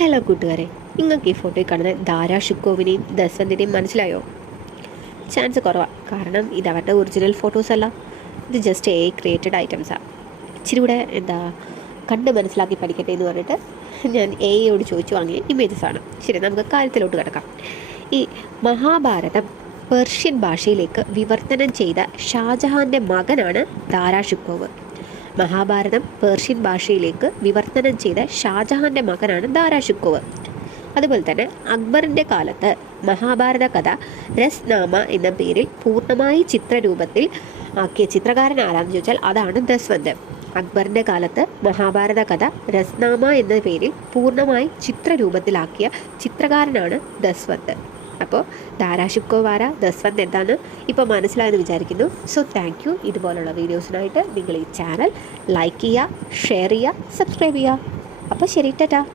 Hello കൂട്ടുകാരെ, നിങ്ങൾക്ക് ഈ ഫോട്ടോയിൽ കാണുന്ന ദാരാ ഷുക്കോവിനെയും ദസ്വന്തിനെയും മനസ്സിലായോ? ചാൻസ് കുറവാണ്, കാരണം ഇത് അവരുടെ ഒറിജിനൽ ഫോട്ടോസ് അല്ല. ഇത് ജസ്റ്റ് ക്രിയേറ്റഡ് ഐറ്റംസാണ്. ഇച്ചിരി കൂടെ കണ്ട് മനസ്സിലാക്കി പഠിക്കട്ടെ എന്ന് പറഞ്ഞിട്ട് ഞാൻ യോട് ചോദിച്ചു വാങ്ങിയ ഇമേജസ് ആണ്. ശരി, നമുക്ക് കാര്യത്തിലോട്ട് കിടക്കാം. ഈ മഹാഭാരതം പേർഷ്യൻ ഭാഷയിലേക്ക് വിവർത്തനം ചെയ്ത ഷാജഹാൻ്റെ മകനാണ് ദാരാ ഷുക്കോവ്. മഹാഭാരതം പേർഷ്യൻ ഭാഷയിലേക്ക് വിവർത്തനം ചെയ്ത ഷാജഹാൻ്റെ മകനാണ് ദാരാ ഷുക്കോവ്. അതുപോലെ തന്നെ അക്ബറിൻ്റെ കാലത്ത് മഹാഭാരത കഥ രസ്നാമ എന്ന പേരിൽ പൂർണ്ണമായി ചിത്രരൂപത്തിൽ ആക്കിയ ചിത്രകാരൻ ആരാന്ന് ചോദിച്ചാൽ അതാണ് ദസ്വന്ത്. അക്ബറിൻ്റെ കാലത്ത് മഹാഭാരത കഥ രസ്നാമ എന്ന പേരിൽ പൂർണ്ണമായി ചിത്രരൂപത്തിലാക്കിയ ചിത്രകാരനാണ് ദസ്വന്ത്. അപ്പോൾ ദാരാ ഷുക്കോവ് ആരാ, ദസ്വന്ത് എന്താണെന്ന് ഇപ്പോൾ മനസ്സിലായെന്ന് വിചാരിക്കുന്നു. So thank you. ഇതുപോലുള്ള വീഡിയോസിനായിട്ട് നിങ്ങൾ ഈ ചാനൽ ലൈക്ക് ചെയ്യുക, ഷെയർ ചെയ്യുക, സബ്സ്ക്രൈബ് ചെയ്യുക. അപ്പോൾ ശരി, ടാറ്റാ.